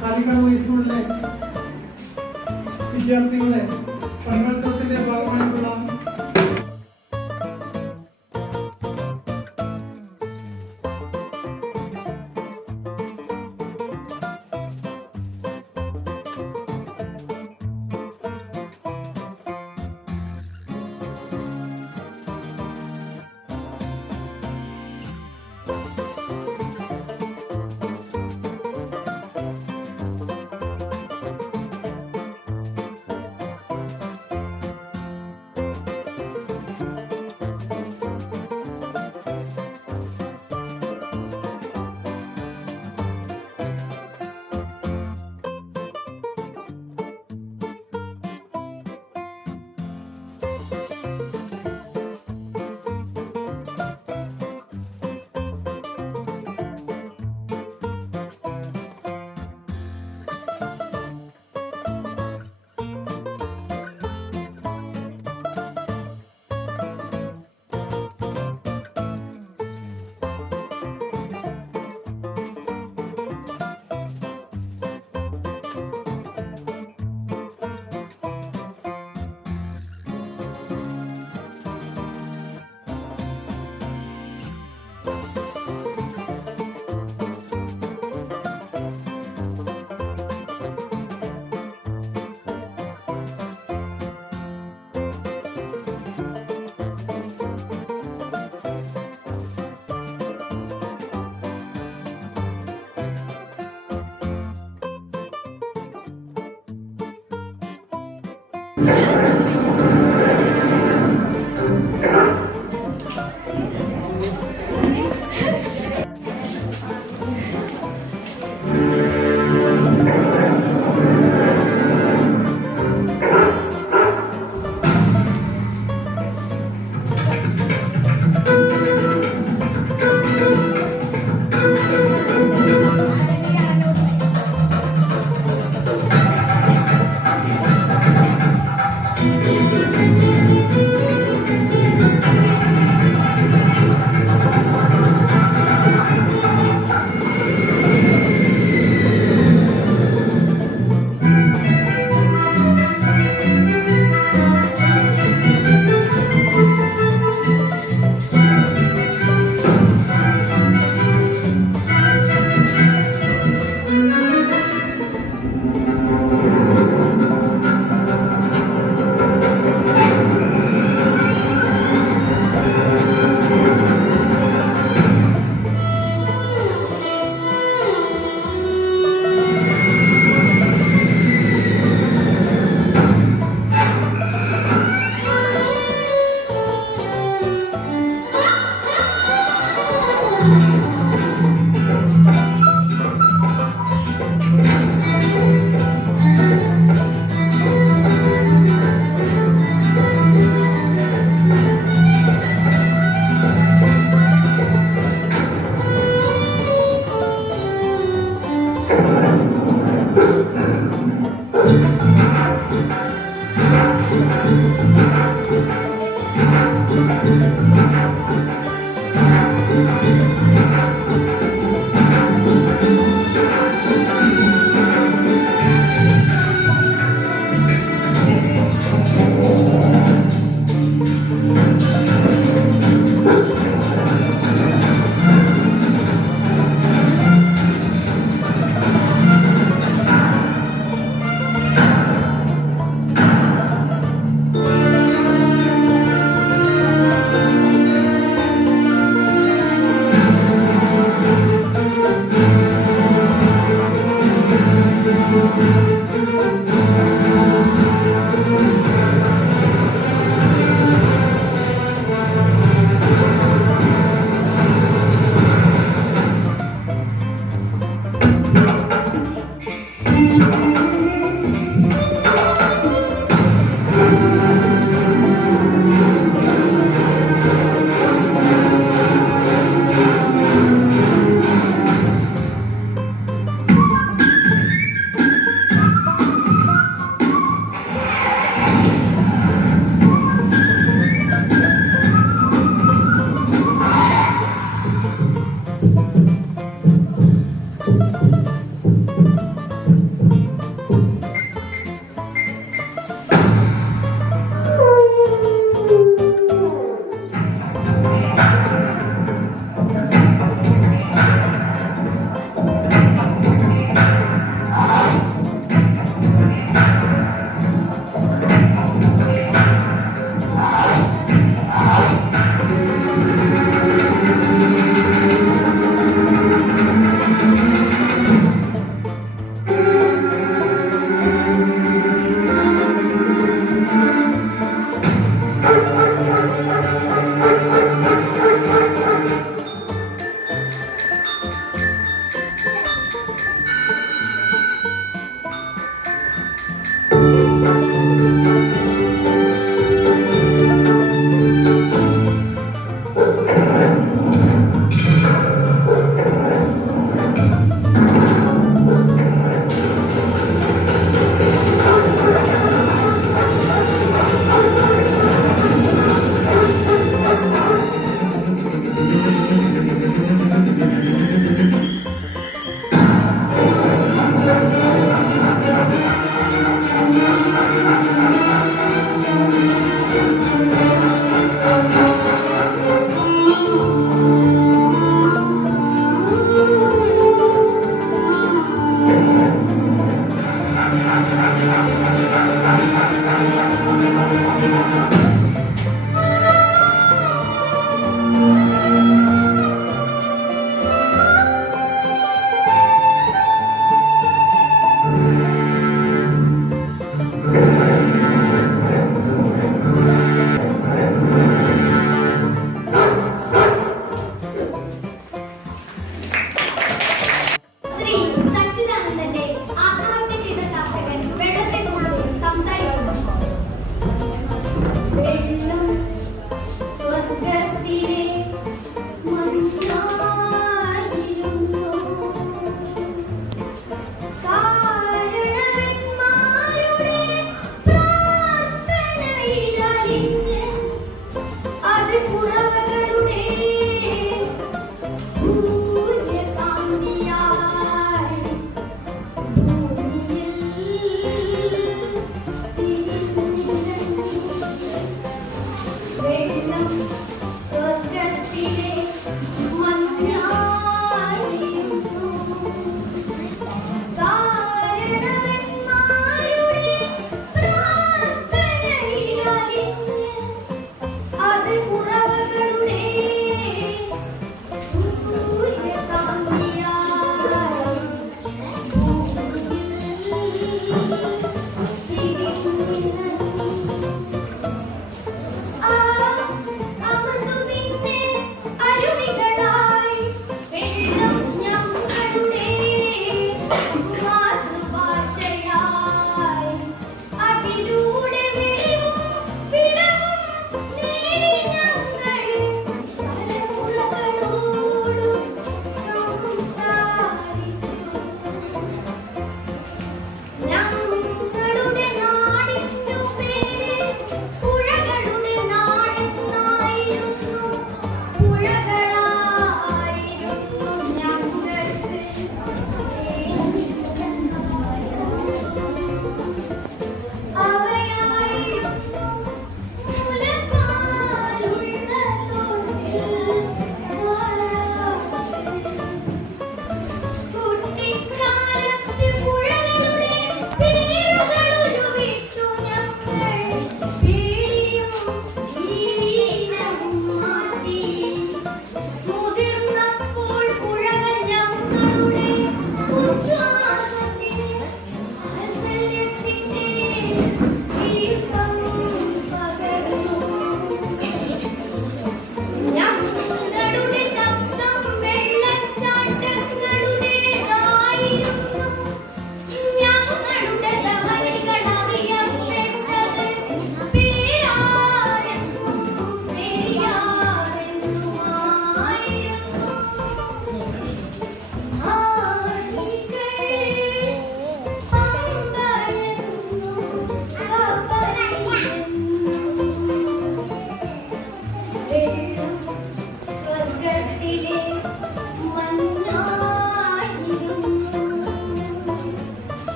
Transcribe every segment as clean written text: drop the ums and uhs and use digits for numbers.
കാലിക്കടവ് സ്കൂളിലെ വിദ്യാർത്ഥികളെ മത്സരത്തിന്റെ ഭാഗമായിട്ടുള്ള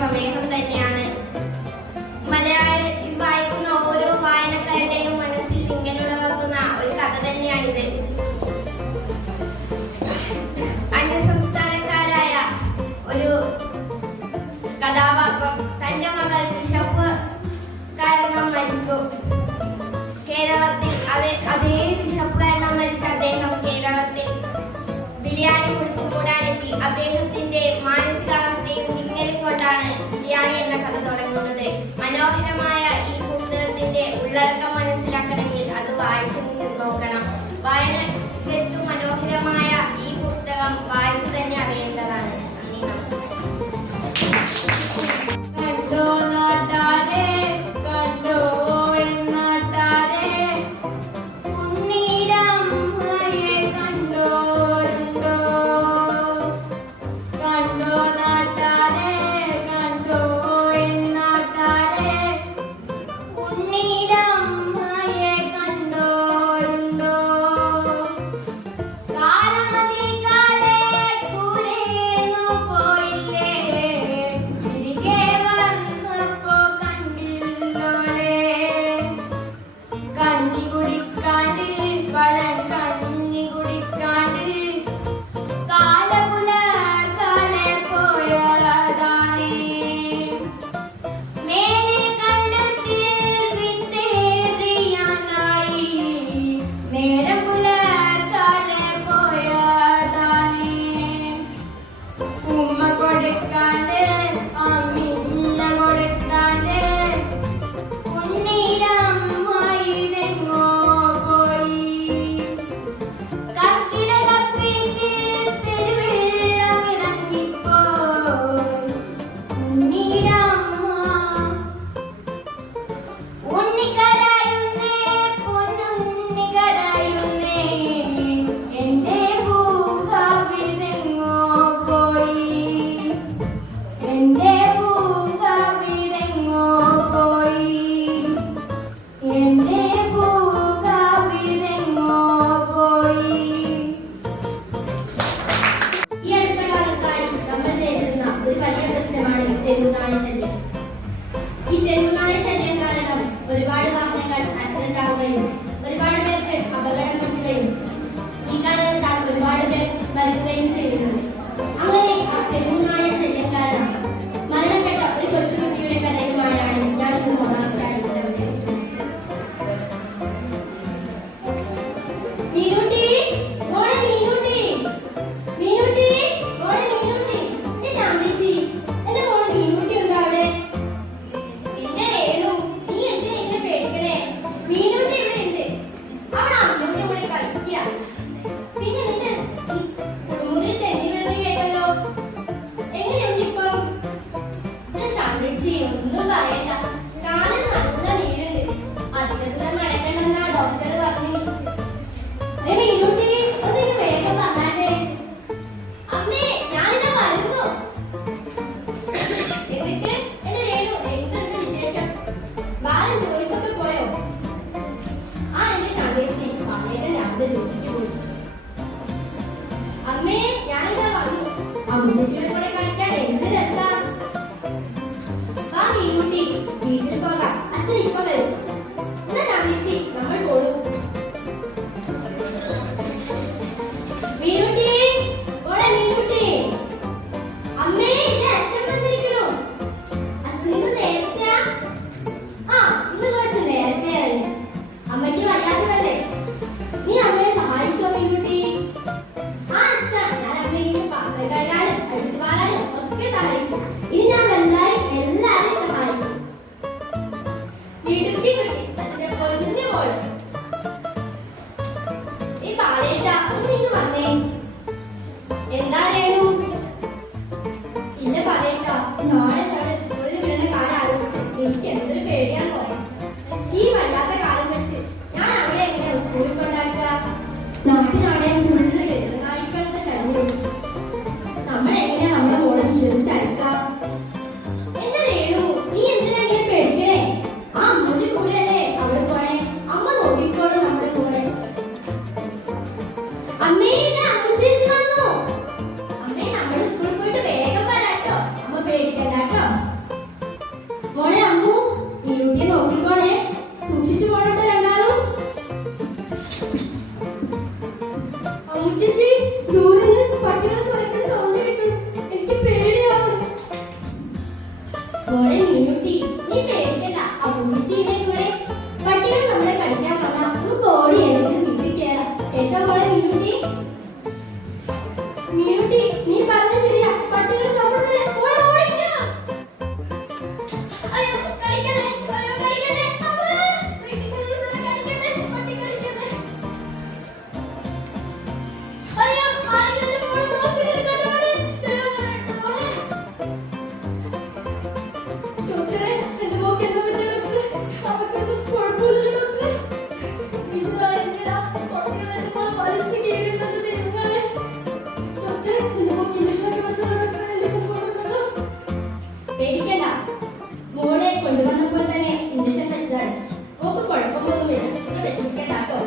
പ്രമേഹം തന്നെയാണ്. മലയാളം വായിക്കുന്ന ഓരോ വായനക്കാരുടെയും മനസ്സിൽ വിങ്ങലുളവാക്കുന്ന ഒരു കഥ തന്നെയാണിത്. അന്യസംസ്ഥാനക്കാരായ ഒരു കഥാപാത്രം തന്റെ മകൾ വിശപ്പ് കാരണം മരിച്ചു. കേരളത്തിൽ അതേ വിശപ്പ് കാരണം മരിച്ച അദ്ദേഹം കേരളത്തിൽ ബിരിയാണി കുഴിച്ചുകൂടാനെത്തി. അദ്ദേഹത്തിന്റെ മാനസികാവസ്ഥയും വിങ്ങലും കൊണ്ടാണ് ബിരിയാണി എന്ന കഥ തുടങ്ങുന്നത്. മനോഹരമായ ഈ പുസ്തകത്തിന്റെ ഉള്ളടക്കം മനസ്സിലാക്കണമെങ്കിൽ അത് വായിച്ചു നോക്കണം. വായന വെച്ചു മനോഹരമായ ഈ പുസ്തകം വായിച്ചു തന്നെ അറിയേണ്ടതാണ്. കണ്ടോ നാട്ടാരെ കണ്ടോ നാട്ടാരെ ഉണ്ണീടമ്മയെ കണ്ടോരുണ്ടോ കണ്ടോ നാട്ടാരെ കണ്ടോ നാട്ടാരെ ഉണ്ണീടമ്മയെ കണ്ടോരുണ്ടോ കാലമതി കാലേ കൂരേന്നു പോയില്ലേ തിരികെ വന്നപ്പോ കണ്ടില്ലോളെ കഞ്ഞി കുടിക്കാണ്ട് പഴം കഞ്ഞി കുടിക്കാണ്ട് കാലമുലർക്കാലെ പോയതാണ് മേലെ കണ്ടത്തിൽ വിത്തേറിയാനായി നേരം പുലർക്കാലെ പോയതാണ് ഉമ്മ കൊടുക്കാണ്ട് അമ്മിഞ്ഞ കൊടുക്കാണ്ട് ഉണ്ണീടമ്മായി തെങ്ങോ പോയി അമ്മച്ചേച്ചിയുടെ കൂടെ കളിക്കാൻ എന്ത് രസാ. വാ മീനുട്ടി, വീട്ടിൽ പോകാം. അച്ഛൻ ഇപ്പൊ വരും. എന്നാ ശാന്തിച്ചി, നമ്മൾ പോണു. മീനുട്ടി, മോളെ മീനുട്ടി. അമ്മേ, എന്റെ അച്ഛൻ വന്നിരിക്കണു. അച്ഛൻ ഇന്ന് നേരത്തെയാ? ആ, ഇന്ന് കുറച്ച് നേരത്തെയായി. അമ്മയ്ക്ക് വയ്യാത്തതല്ലേ? നീ അമ്മയെ സഹായിച്ചോ മീനുട്ടി? ആ അച്ഛാ, ഞാൻ അമ്മയെ പാത്രം കഴുകാനും അടിച്ചു വാരാനും ഒക്കെ സഹായിച്ചു. ഇനി ഞാൻ വലുതായി എല്ലാരെയും സഹായിക്കും. മിടുക്കി കുട്ടി, അച്ഛന്റെ പൊന്നു മോള്. ഈ പാലേട്ടാ, ഒന്ന് ഇങ്ങ് വന്നേ. എന്താ രേണു? ഇല്ല പാലേട്ടാ, നാളെ മോളെ സ്കൂളിൽ വിടുന്ന കാര്യം ആലോചിച്ച് എനിക്ക് എന്തൊരു പേടിയാന്നോ. ഈ വല്ലാത്ത കാലം വെച്ച് ഞാൻ അവളെ എങ്ങനെയാ സ്കൂളിൽ കൊണ്ടാക്കുക? നാട്ടിനാണെ ഫുള്ള് നായിക്കളുടെ ശല്യം. നമ്മളെങ്ങനെയാ നമ്മളെ മോളെ വിശ്വസിച്ചയക്കുക? എന്താ രേണു, നീ എന്തിനാ ഇങ്ങനെ പേടിക്കണേ? ആ അമ്മയുടെ കൂടെയല്ലേ അവള് പോണേ. അമ്മ നോക്കിക്കോളും നമ്മുടെ കൂടെ. അമ്മേ, അമ്മ ചേച്ചി വന്നു. അമ്മേ, നമ്മള് സ്കൂളിൽ പോയിട്ട് വേഗം വരാട്ടോ. അമ്മ പേടിക്കണ്ടാട്ടോ. മോളെ അമ്മു, മീനുട്ടിയെ നോക്കിക്കോണേ. സൂക്ഷിച്ചു പോണട്ടോ രണ്ടാളും. അമ്മുച്ചേച്ചി, ദൂരെ നിന്ന് പട്ടികളെ കുരയ്ക്കുന്ന സൗണ്ട് കേൾക്കുന്നു. എനിക്ക് പേടിയാവും. മോളെ മീനുട്ടി, നീ പേടിക്കണ്ട. അമ്മുച്ചേച്ചിയുടെ കൂടെ പട്ടികൾ നമ്മളെ കടിക്കാൻ വന്നാ നമുക്ക് ഓടി ഏതെങ്കിലും വീട്ടിൽ കയറാം. കേട്ടോ മോളെ മീനുട്ടി? മീനുട്ടി, നീ പറഞ്ഞത് ശരിയാ. പട്ടികൾ നമ്മളെ ഓടിക്കോ. അയ്യോ, കടിക്കല്ലേ, അയ്യോ കടിക്കല്ലേ. അമ്മേ, കടിക്കല്ലേ, പട്ടി കടിക്കല്ലേ. അയ്യോ, ആരെങ്കിലും മോളെ നോക്കി നിൽക്കട്ടെ മോളെ. ഡോക്ടറെ, എന്റെ മോക്ക് എന്താ പറ്റിയ ഡോക്ടറെ? അവൾക്കൊന്നും കുഴപ്പമില്ല ഡോക്ടറെ. ഈശ്വരാ, എന്തിനാ പട്ടികൾ എന്റെ മോളെ വലിച്ചു കീറില്ലെന്ന് നിങ്ങളെ. ഡോക്ടറെ, എന്റെ മോക്ക് ഇംഗ്ലീഷിലൊക്കെ വെച്ചാൽ ഡോക്ടറെ എന്റെ മുമ്പോട്ടൊക്കെ. പേടിക്കണ്ട, മോളെ കൊണ്ടുവന്നപ്പോൾ തന്നെ ഇഞ്ചക്ഷൻ വെച്ചതാണ്. മോക്ക് കുഴപ്പമൊന്നുമില്ല, നിങ്ങൾ വിഷമിക്കണ്ട കേട്ടോ.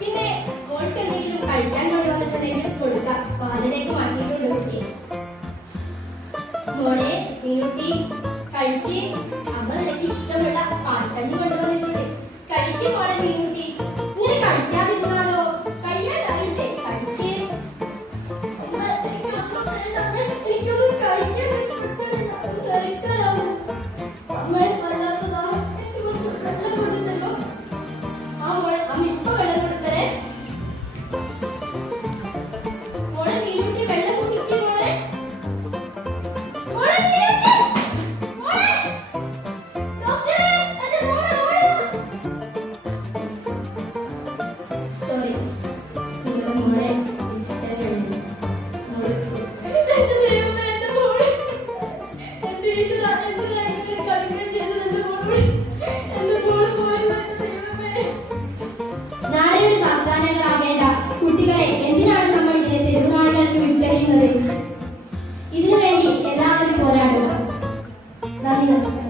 പിന്നെ മോൾക്ക് എന്തെങ്കിലും കഴിക്കാൻ കൊണ്ടുവന്നിട്ടുണ്ടെങ്കിൽ കൊടുക്കാം. വാതിലേക്ക് മാറ്റിയിട്ടുണ്ട് കുട്ടി. മോളെ മീനുട്ടി, കഴിക്ക്. അമ്മ നിനക്ക് ഇഷ്ടമുള്ള പാട്ടഞ്ഞി കൊണ്ടുവന്നിട്ടുണ്ട്. കഴിക്ക് മോളെ മീനുട്ടി. ഇങ്ങനെ കഴിക്കാതിരുന്നാലോ? കയ്യാണ്ടറിയില്ലേ? കഴിക്ക്. അമ്മ, എനിക്കൊന്നും വേണ്ട. എനിക്കൊന്നും കഴിക്കാൻ പറ്റുന്നില്ല. കഴിക്കാനാവും. അമ്മ, വല്ലാത്തതാ. എനിക്ക് കുറച്ച് വെള്ളം കൊണ്ടുതരുമോ? ആ മോളെ, അമ്മ ഇപ്പൊ വെള്ളം കൊടുത്തരേ. മോളെ മീനുട്ടി, വെള്ളം കുടിക്കേ മോളെ. മോളെ മീനുട്ടി, മോളെ. ഡോക്ടറെ, എന്റെ മോളെ ഓടി വാ. സോറി, നിങ്ങളുടെ മോളെ ഇഷ്ടം കഴിഞ്ഞു. മോള് എന്റെ ദൈവമേ, എന്റെ മോളെ. എന്റെ ഈശ്വരാ, എന്തിനാ ഇങ്ങനെ കളിക്കാൻ ചെയ്തത് എന്റെ മോളോട്? എന്റെ മോള് പോയല്ലോ എന്റെ ദൈവമേ. നാളെയുടെ വാഗ്ദാനങ്ങളാകേണ്ട കുട്ടികളെ എന്തിനാണ് നമ്മൾ ഇങ്ങനെ തെരുവുനായകൾക്ക് വിട്ടറിയുന്നത്? ഇതിനു വേണ്ടി എല്ലാവരും പോരാടുക. നന്ദി, നമസ്കാരം.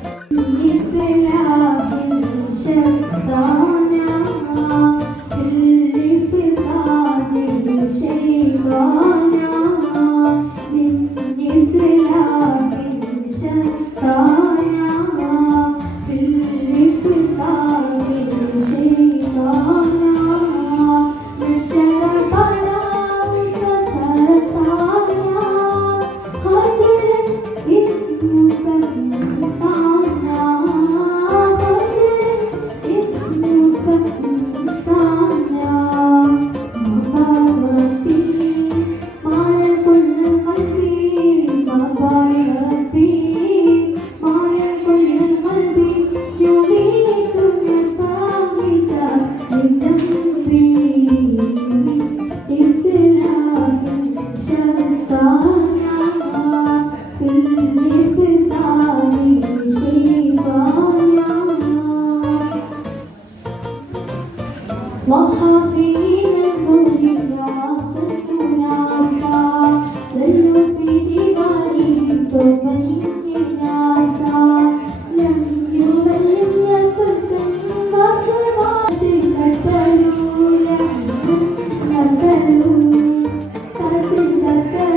Thank you.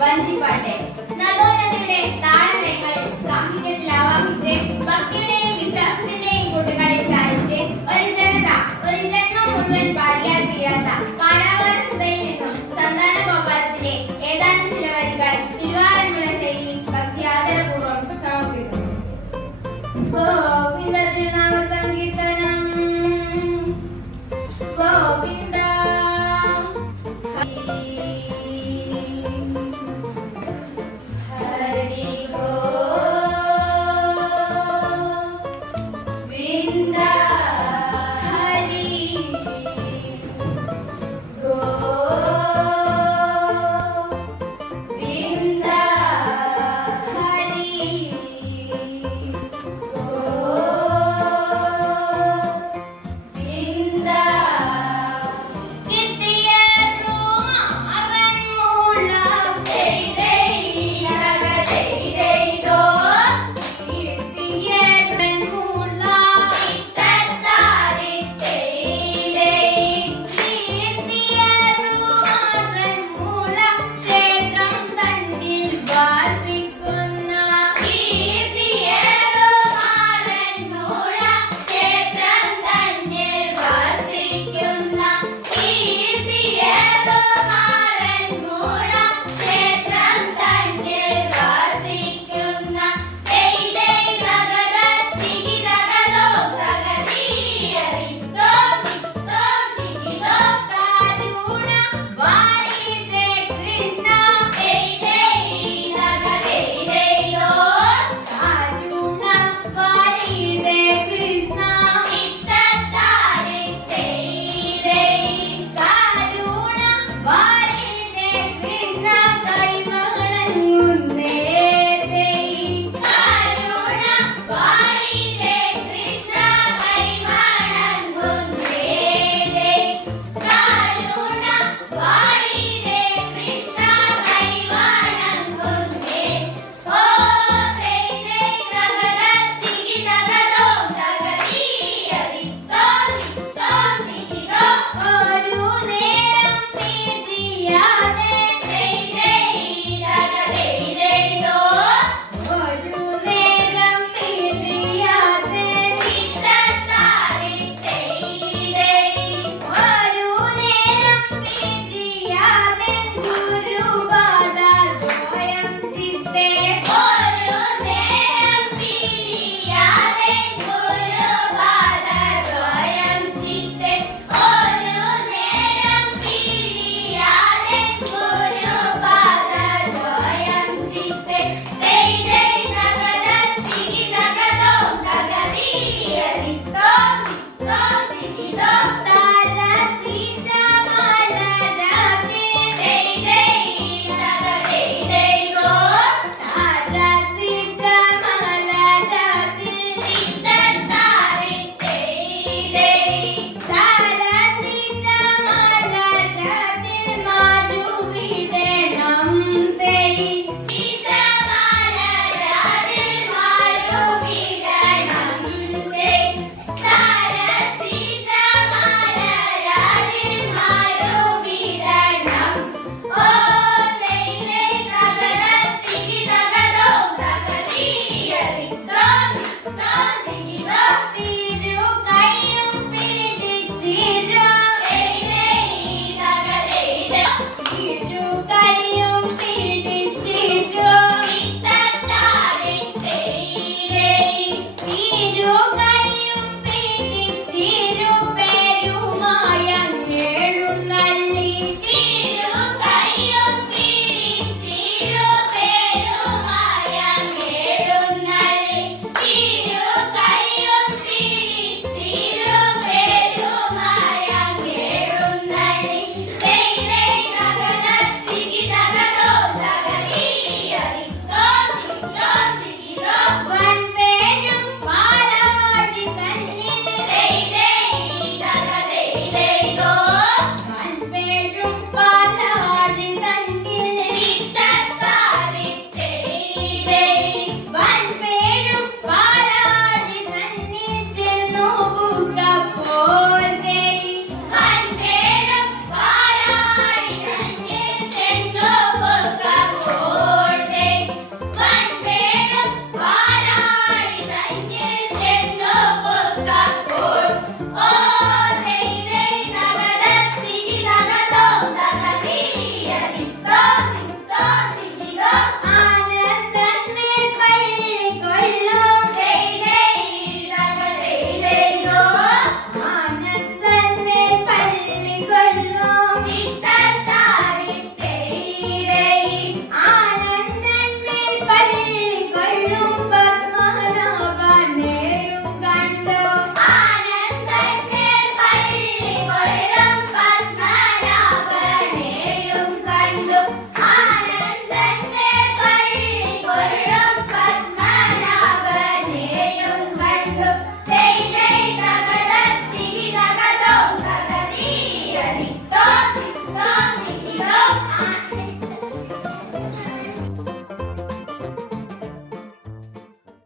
വഞ്ചിപ്പാട്ട് നടോന്നതിയുടെ താളലയങ്ങളിൽ സാഹിത്യത്തിൽ ആവാഹിച്ച് ഭക്തിയുടെയും വിശ്വാസത്തിന്റെയും കൂട്ടുകളിൽ ചാലിച്ച് ഒരു ജനത ഒരു ജന്മം മുഴുവൻ പാടിയാൽ തീരാത്ത പാരാവാരസതയിൽ നിന്നും സന്താന ഗോപാലത്തിലെ ഏതാനും ചില വരികൾ